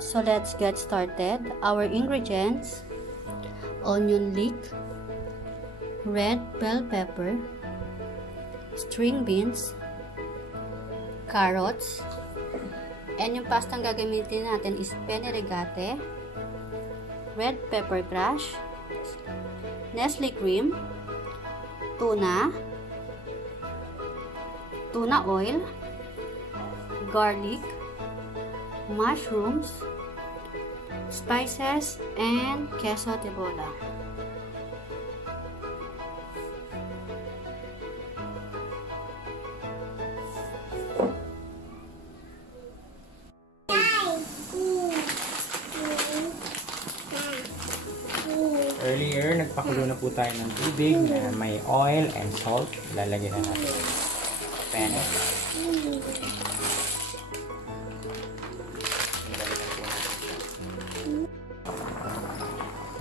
So let's get started. Our ingredients: onion leek, red bell pepper, string beans, carrots, and yung pastang gagamitin natin is penne rigate, red pepper crush, Nestle cream, tuna oil, garlic, mushrooms, spices, and queso de bola. Earlier, nagpakulo na po tayo ng tubig na may oil and salt. Lalagyan na natin penne.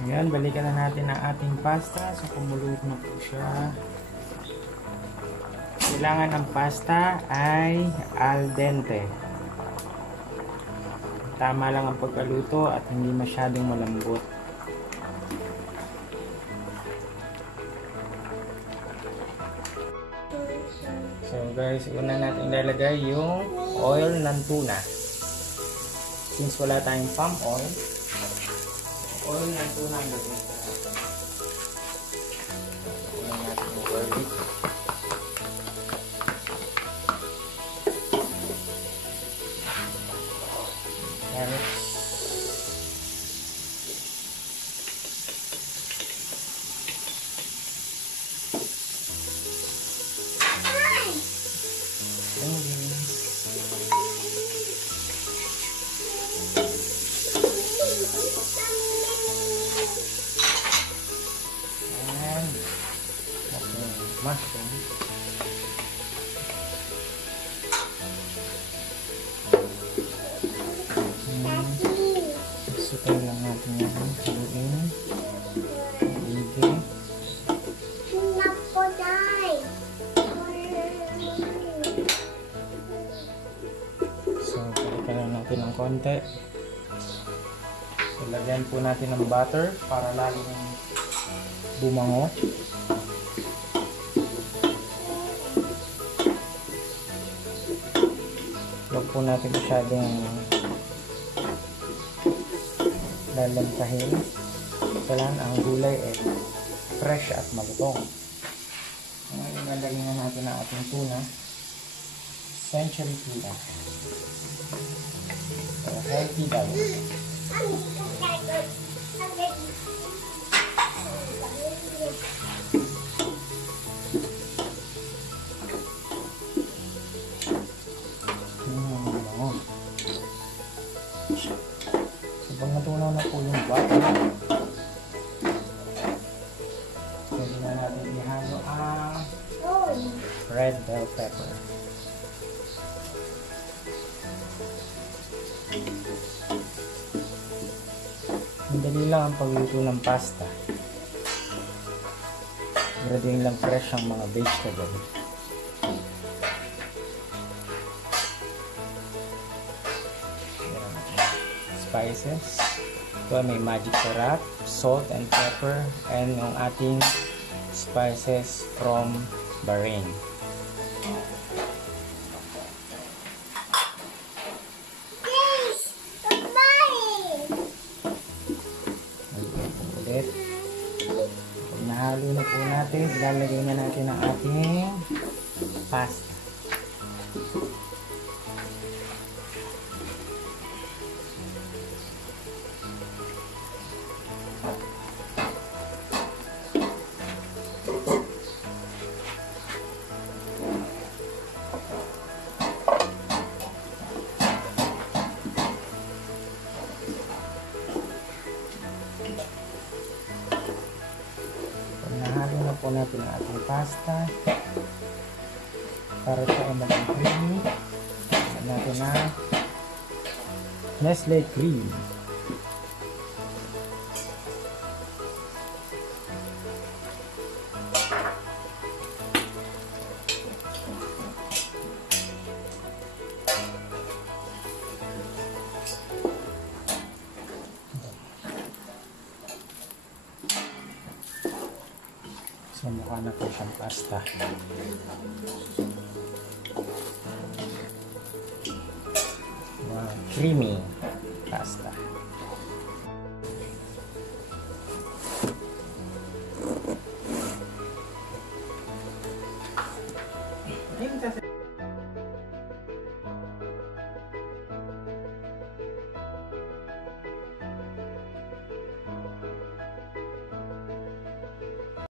Ngayon, balikan na natin ang ating pasta. So, kumulo na po siya. Kailangan ang pasta ay al dente. Tama lang ang pagkaluto at hindi masyadong malambot. So guys, una natin ilalagay yung oil ng tuna. Since wala tayong palm oil ng tuna ang gagawin natin. Una natin yung garlic. Carrots. Mushroom. Susutin lang natin yan. Haluin. Ibig. So, palitan lang natin ng konti. So, lagyan po natin ng butter para lalong bumango. Huwag po natin masyadong lalantahin. Kailangan ang gulay ay fresh at malutong. Ngayon, lalagyan na natin ang ating tuna. Century tuna. So, healthy daw. Pag natunaw na po yung butter, pwede na natin ihalo ang red bell pepper. Madali lang ang pagluto ng pasta. Graduing lang fresh ang mga vegetables. Spices. Ito may magic sarap, salt and pepper, and yung ating spices from Bahrain. Ulit. Pag nahalo na po natin, ilalagay na natin ang ating pasta. Nahalo na po natin ang ating pasta para siya ay maging creamy. Add natin na Nestle cream. So, mukha na po siyang pasta. Wow, creamy pasta. Ayun,